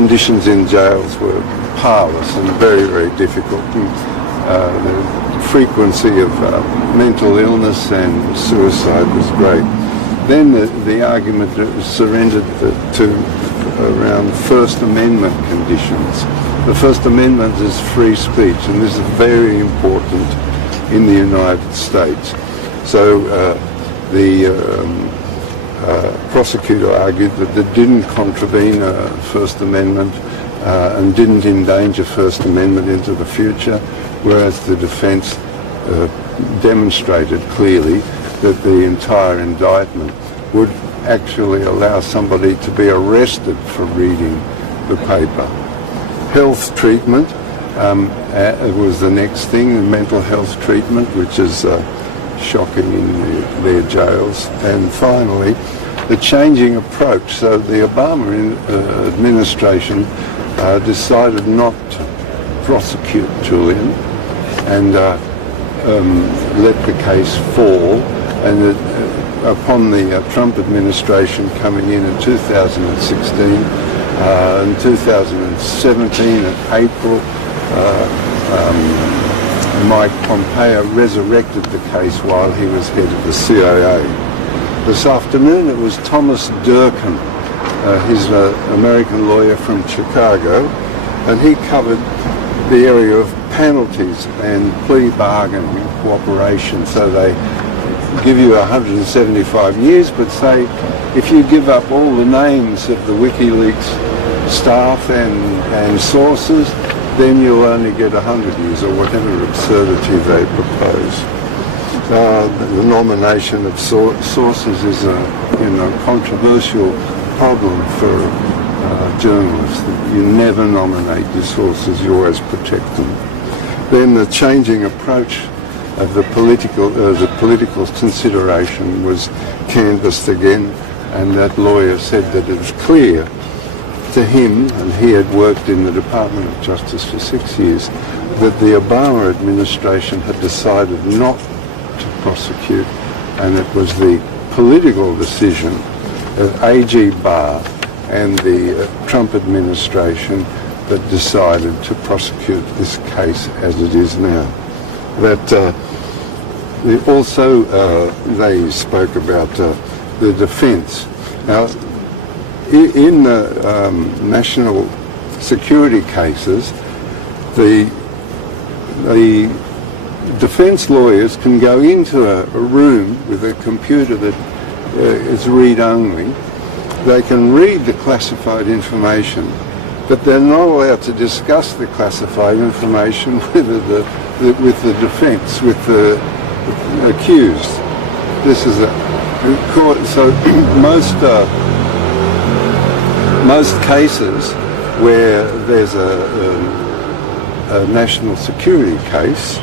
conditions in jails were parlous and very, very difficult. And, the frequency of mental illness and suicide was great. Then the argument surrendered to around First Amendment conditions. The First Amendment is free speech, and this is very important in the United States. So the prosecutor argued that they didn't contravene First Amendment and didn't endanger First Amendment into the future, whereas the defence demonstrated clearly that the entire indictment would actually allow somebody to be arrested for reading the paper. Health treatment was the next thing, the mental health treatment, which is shocking in their jails. And finally, the changing approach. So the Obama administration decided not to prosecute Julian and let the case fall. And upon the Trump administration coming in 2016, in 2017 in April, Mike Pompeo resurrected the case while he was head of the CIA. This afternoon it was Thomas Durkin, he's an American lawyer from Chicago, and he covered the area of penalties and plea bargaining cooperation. So they give you 175 years, but say if you give up all the names of the WikiLeaks staff and sources, then you'll only get 100 years, or whatever absurdity they propose. The nomination of sources is a controversial problem for journalists. You never nominate your sources, you always protect them. Then the changing approach of the political consideration was canvassed again, and that lawyer said that it was clear to him, and he had worked in the Department of Justice for 6 years, that the Obama administration had decided not to prosecute, and it was the political decision of A.G. Barr and the Trump administration that decided to prosecute this case as it is now. That also they spoke about the defence. Now, in national security cases, the defence lawyers can go into a room with a computer that is read-only. They can read the classified information, but they're not allowed to discuss the classified information with the defence, with the accused. This is so most cases where there's a national security case,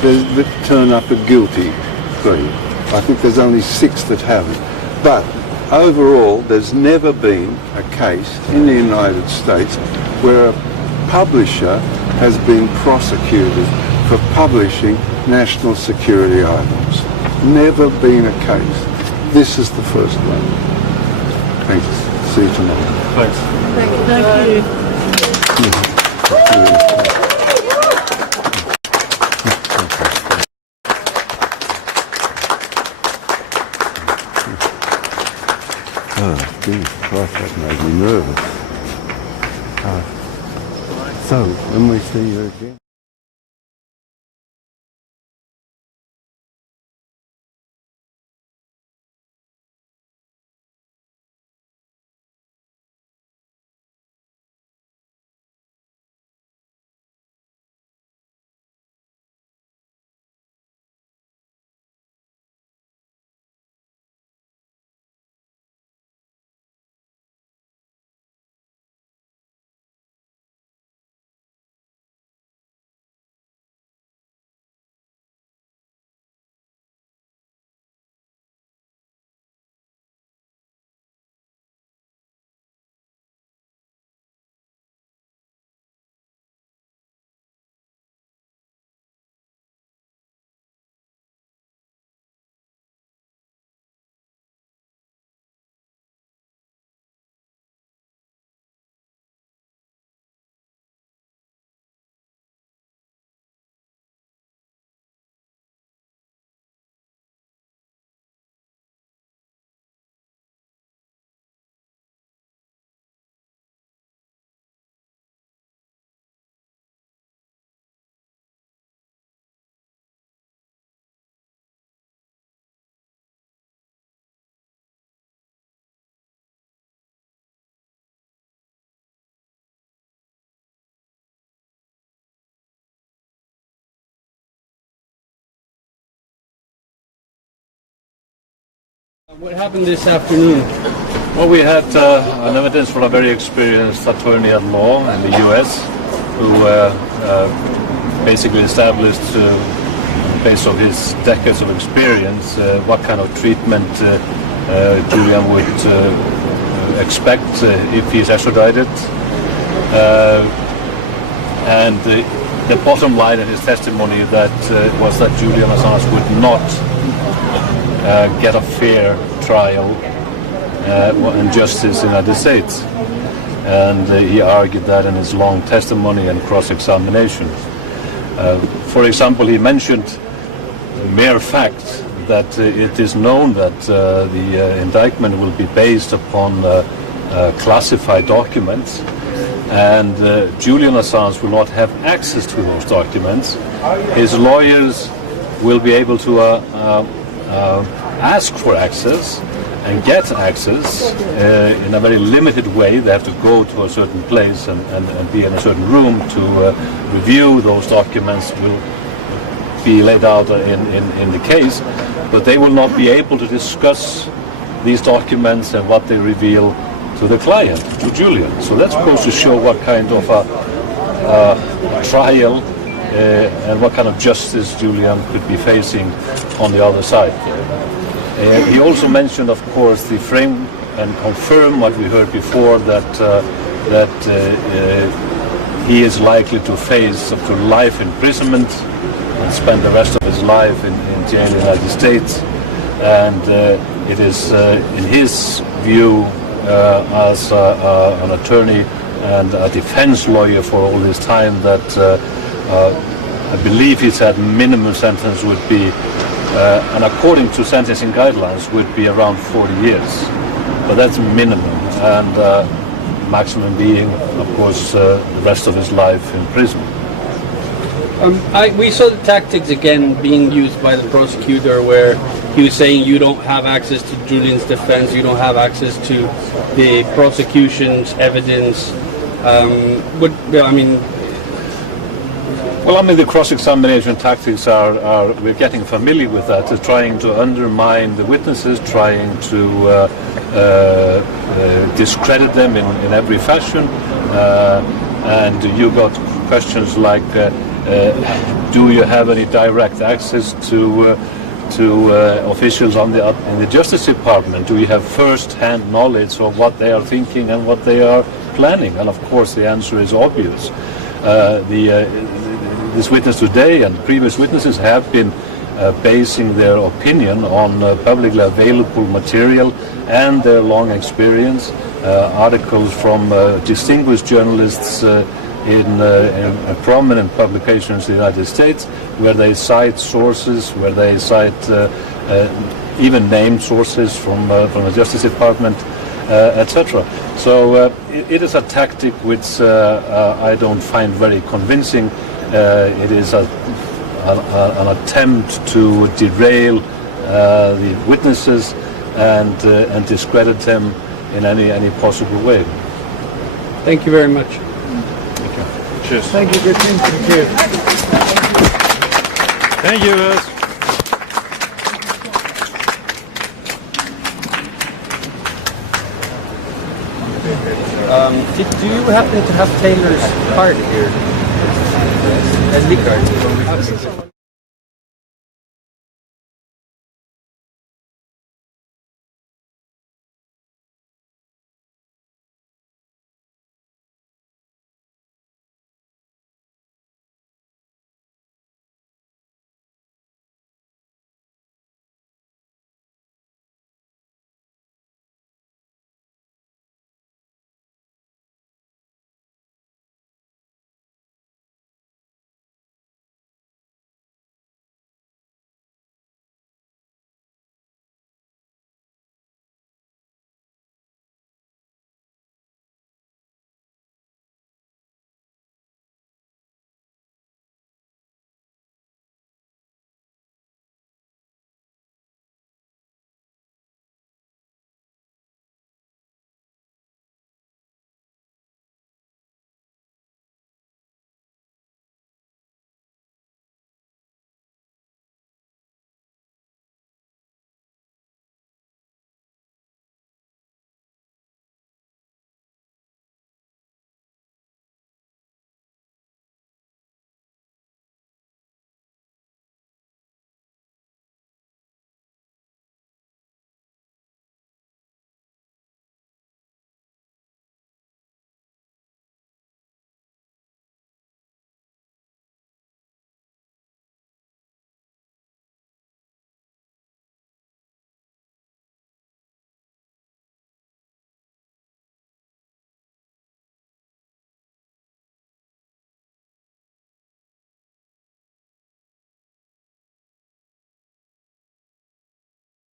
they turn up a guilty plea. I think there's only 6 that haven't. But overall, there's never been a case in the United States where a publisher has been prosecuted for publishing national security items. Never been a case. This is the first one. Thanks. See you tomorrow. Thanks. Thank you. Oh, geez, Christ, that made me nervous. So, when we see you again. What happened this afternoon? Well, we had an evidence for a very experienced attorney at law in the U.S. who basically established, based on his decades of experience, what kind of treatment Julian would expect if he's extradited. And the bottom line in his testimony was that Julian Assange would not get a fair trial and justice in the United States. And he argued that in his long testimony and cross-examination. For example, he mentioned the mere fact that it is known that the indictment will be based upon classified documents, and Julian Assange will not have access to those documents. His lawyers will be able to ask for access and get access in a very limited way. They have to go to a certain place and be in a certain room to review those documents. Will be laid out in the case, but they will not be able to discuss these documents and what they reveal to the client, to Julian. So that's supposed to show what kind of a trial and what kind of justice Julian could be facing on the other side. He also mentioned, of course, the frame and confirm what we heard before, that he is likely to face up to life imprisonment and spend the rest of his life in jail in the United States. And it is, in his view, as an attorney and a defense lawyer for all this time, that I believe he said minimum sentence would be, and according to sentencing guidelines, would be around 40 years. But that's minimum, and maximum being, of course, the rest of his life in prison. We saw the tactics again being used by the prosecutor, where he was saying you don't have access to Julian's defense, you don't have access to the prosecution's evidence. Well, the cross-examination tactics we're getting familiar with that, trying to undermine the witnesses, trying to discredit them in every fashion. And you got questions like, do you have any direct access to officials in the Justice Department? Do you have first-hand knowledge of what they are thinking and what they are planning? And of course, the answer is obvious. This witness today and previous witnesses have been basing their opinion on publicly available material and their long experience, articles from distinguished journalists in prominent publications in the United States, where they cite sources, where they cite even named sources from the Justice Department, etc. So it is a tactic which I don't find very convincing. It is an attempt to derail the witnesses and discredit them in any possible way. Thank you very much. Cheers. Thank you, Christian. Thank you. Thank you, guys. Do you happen to have Taylor's card here? SD card?